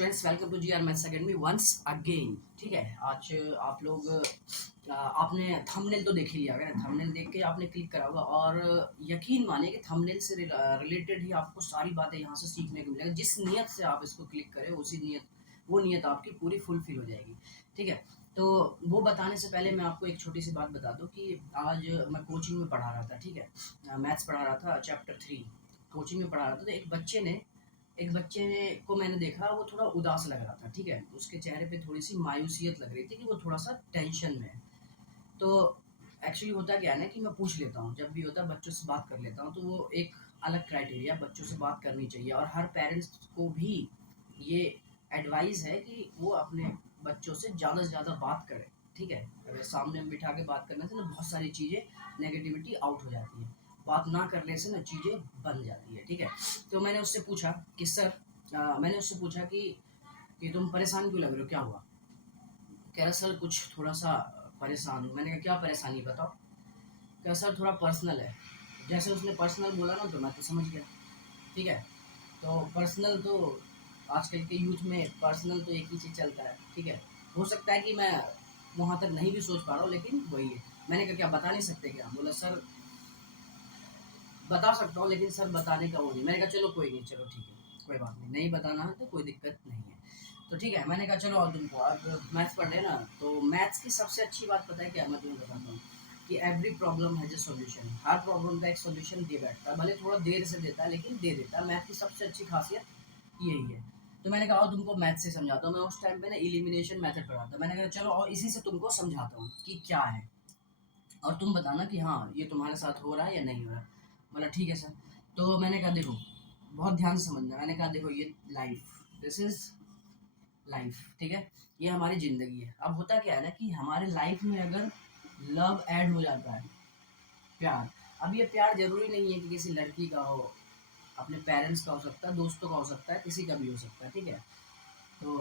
Students, welcome to GR maths academy once again. ठीक है, आज आप लोग आपने थंबनेल तो देख ही लिया होगा। थंबनेल देख के आपने क्लिक करा होगा और यकीन मानिए कि थंबनेल से रिलेटेड ही आपको सारी बातें यहाँ से सीखने को मिलेगा। जिस नियत से आप इसको क्लिक करें उसी वो नियत आपकी पूरी फुलफिल हो जाएगी। ठीक है, तो वो बताने से पहले मैं आपको एक छोटी सी बात बता दूं कि आज मैं कोचिंग में पढ़ा रहा था। ठीक है, मैथ्स पढ़ा रहा था, चैप्टर 3 कोचिंग में पढ़ा रहा था। तो एक बच्चे को मैंने देखा, वो थोड़ा उदास लग रहा था। ठीक है, उसके चेहरे पे थोड़ी सी मायूसियत लग रही थी कि वो थोड़ा सा टेंशन में है। तो एक्चुअली होता क्या है ना कि मैं पूछ लेता हूँ, जब भी होता है बच्चों से बात कर लेता हूँ। तो वो एक अलग क्राइटेरिया, बच्चों से बात करनी चाहिए और हर पेरेंट्स को भी ये एडवाइस है कि वो अपने बच्चों से ज़्यादा बात करें। ठीक है, अगर सामने में बिठा के बात करने से ना बहुत सारी चीज़ें नेगेटिविटी आउट हो जाती है। बात ना करने से ना चीज़ें बन जाती है। ठीक है, तो मैंने उससे पूछा कि सर मैंने उससे पूछा कि तुम परेशान क्यों लग रहे हो, क्या हुआ? कह रहा सर कुछ थोड़ा सा परेशान हूँ। मैंने कहा क्या परेशानी बताओ? कह रहा सर थोड़ा पर्सनल है। जैसे उसने पर्सनल बोला ना तो मैं तो समझ गया। ठीक है, तो पर्सनल तो आजकल के यूथ में पर्सनल तो एक ही चीज़ चलता है। ठीक है, हो सकता है कि मैं वहाँ तक नहीं भी सोच पा रहा हूँ, लेकिन वही है। मैंने कहा क्या बता नहीं सकते क्या? बोला सर बता सकता हूँ लेकिन सर बताने का वो नहीं। मैंने कहा चलो कोई नहीं, चलो ठीक है, कोई बात नहीं, नहीं बताना है तो कोई दिक्कत नहीं है। तो ठीक है, मैंने कहा चलो और तुमको अब मैथ्स पढ़ रहे ना, तो मैथ्स की सबसे अच्छी बात पता है क्या? मैं तुम्हें बताता हूँ कि every problem has a solution. Her problem का एक सॉल्यूशन दे बैठता है, भले थोड़ा देर से देता है लेकिन दे देता है। मैथ की सबसे अच्छी खासियत यही है। तो मैंने कहा और तुमको मैथ से समझाता हूँ। मैं उस टाइम पे ना एलिमिनेशन मेथड पढ़ाता। मैंने कहा चलो और इसी से तुमको समझाता हूँ कि क्या है और तुम बताना कि हाँ ये तुम्हारे साथ हो रहा है या नहीं हो रहा है। बोला ठीक है सर। तो मैंने कहा देखो, बहुत ध्यान से समझना। मैंने कहा देखो ये लाइफ, दिस इज लाइफ। ठीक है, ये हमारी ज़िंदगी है। अब होता क्या है ना कि हमारे लाइफ में अगर लव ऐड हो जाता है, प्यार। अब ये प्यार ज़रूरी नहीं है कि किसी लड़की का हो, अपने पेरेंट्स का हो सकता है, दोस्तों का हो सकता है, किसी का भी हो सकता है। ठीक है, तो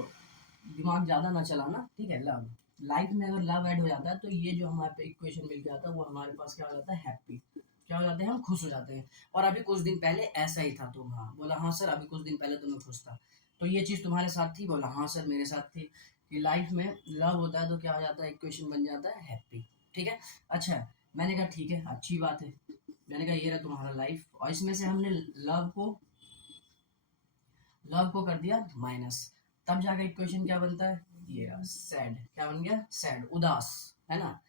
दिमाग ज़्यादा ना चलाना। ठीक है, लव, लाइफ में अगर लव ऐड हो जाता है तो ये जो हमारे पे इक्वेशन मिल के आता है वो हमारे पास क्या हो जाता है? हैप्पी। क्या हो जाते हैं? हम खुश हो जाते हैं। और अभी कुछ दिन पहले ऐसा ही था तुम? हाँ। बोला हाँ सर, अभी कुछ दिन पहले तो मैं खुश था। तो ये चीज़ तुम्हारे साथ थी? बोला हाँ सर मेरे साथ थी। कि लाइफ में लव होता है तो क्या हो जाता है? इक्वेशन बन जाता है हैप्पी। ठीक है, अच्छा। मैंने कहा ठीक है, अच्छी बात है। मैंने कहा ये रहा तुम्हारा लाइफ और इसमें से हमने लव को कर दिया माइनस। तब जाकर इक्वेशन क्या बनता है? ये सैड। क्या बन गया? सैड, उदास, है ना?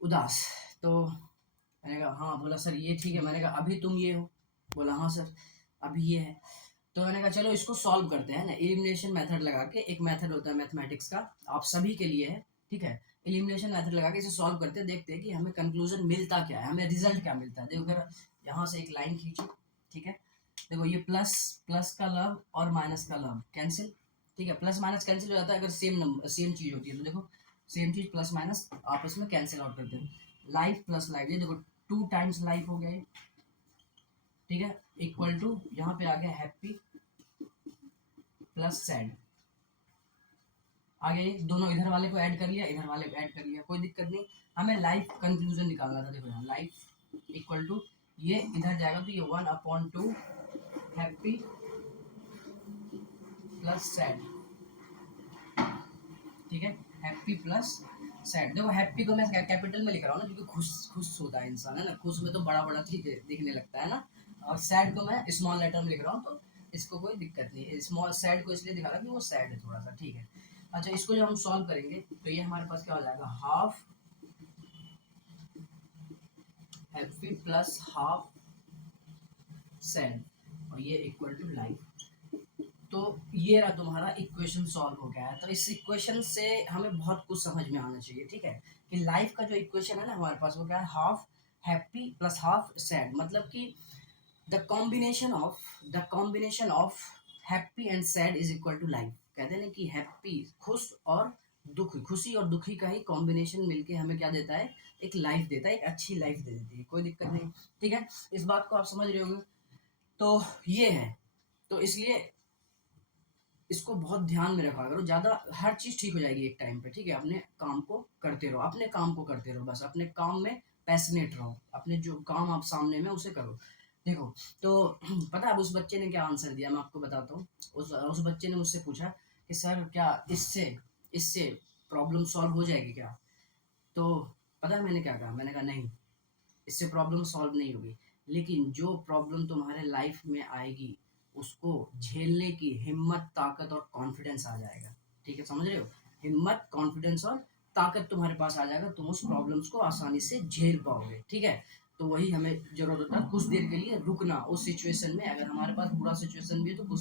उदास। तो मैंने कहा हाँ। बोला सर ये ठीक है। मैंने कहा अभी तुम ये हो? बोला हाँ सर अभी ये है। तो मैंने कहा चलो इसको सॉल्व करते हैं ना, एलिमिनेशन मेथड लगा के। एक मेथड होता है मैथमेटिक्स का, आप सभी के लिए है। ठीक है, एलिमिनेशन मेथड लगा के इसे सॉल्व करते हैं, देखते हैं कि हमें कंक्लूजन मिलता क्या है, हमें रिजल्ट क्या मिलता है। देखो अगर यहाँ से एक लाइन खींची, ठीक है, देखो ये प्लस प्लस का लव और माइनस का लव कैंसिल। ठीक है, प्लस माइनस कैंसिल हो जाता है अगर सेम नंबर सेम चीज़ होती है। तो देखो सेम चीज़ प्लस माइनस आपस में कैंसिल आउट करते हैं। लाइफ प्लस लाइफ, ये देखो 2 टाइम्स लाइफ हो गया ये। ठीक है, इक्वल टू यहाँ पे आ गया हैप्पी प्लस सैड। आगे दोनों इधर वाले को ऐड कर लिया, इधर वाले को ऐड कर लिया, कोई दिक्कत नहीं। हमें लाइफ कंक्लूजन निकालना था। देखो यहाँ लाइफ इक्वल टू, ये इधर जाएगा तो ये 1/2 हैप्पी प्लस सैड। ठीक है, हैप्पी प्लस सैड। देखो हैप्पी को मैं कैपिटल में लिख रहा हूँ ना, क्योंकि खुश खुश होता है इंसान, है ना? खुश में तो बड़ा बड़ा ठीक है दिखने लगता है ना। और सैड को मैं स्मॉल लेटर में लिख रहा हूँ, तो इसको कोई दिक्कत नहीं है। स्मॉल सैड को इसलिए दिखा रहा कि वो सैड है थोड़ा सा। ठीक है, अच्छा इसको जब हम सॉल्व करेंगे तो ये हमारे पास क्या हो जाएगा? Half happy plus half sad और ये इक्वल टू लाइफ। तो ये रहा तुम्हारा इक्वेशन सॉल्व हो गया है। तो इस इक्वेशन से हमें बहुत कुछ समझ में आना चाहिए। ठीक है, कि लाइफ का जो इक्वेशन है ना हमारे पास, वो क्या है? Half happy plus half sad. मतलब कि the combination of happy and sad is equal to life. कहते हैं ना कि हैप्पी खुश और दुखी, खुशी और दुखी का ही कॉम्बिनेशन मिलके हमें क्या देता है? एक लाइफ देता है, एक अच्छी लाइफ दे देती है। कोई दिक्कत नहीं। ठीक है, इस बात को आप समझ रहे होंगे। तो ये है, तो इसलिए इसको बहुत ध्यान में रखा करो। ज़्यादा हर चीज़ ठीक हो जाएगी एक टाइम पे। ठीक है, अपने काम को करते रहो, अपने काम को करते रहो, बस अपने काम में पैशनेट रहो, अपने जो काम आप सामने में उसे करो। देखो, तो पता है अब उस बच्चे ने क्या आंसर दिया, मैं आपको बताता हूँ। उस बच्चे ने मुझसे पूछा कि सर क्या इससे इससे प्रॉब्लम सॉल्व हो जाएगी क्या? तो पता है मैंने क्या कहा? मैंने कहा नहीं, इससे प्रॉब्लम सॉल्व नहीं होगी, लेकिन जो प्रॉब्लम तुम्हारे लाइफ में आएगी, उसको झेलने की हिम्मत, ताकत और कॉन्फिडेंस आ जाएगा। ठीक है, समझ रहे हो? हिम्मत, कॉन्फिडेंस और ताकत तुम्हारे पास आ जाएगा, तुम उस प्रॉब्लम्स को आसानी से झेल पाओगे। ठीक है? तो वही हमें ज़रूरत होता है, कुछ देर के लिए रुकना उस सिचुएशन में। अगर हमारे पास बुरा सिचुएशन भी है, तो कुछ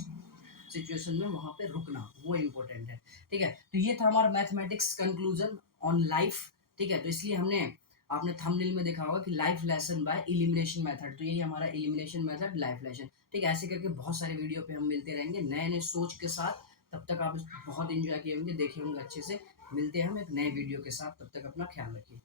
सिचुएशन में वहाँ पे रुकना, वो इम्पोर्टेंट है। ठीक है? तो ये था हमारा मैथमेटिक्स कंक्लूजन ऑन लाइफ। ठीक है? तो इसलिए हमने आपने थंबनेल में देखा होगा कि life lesson by elimination method, तो यही हमारा एलिमिनेशन मेथड, लाइफ लेसन। ठीक है? ऐसे करके बहुत सारे वीडियो पे हम मिलते रहेंगे नए नए सोच के साथ। तब तक आप बहुत इंजॉय किए होंगे, देखे होंगे अच्छे से। मिलते हैं हम एक नए वीडियो के साथ, तब तक अपना ख्याल रखिए।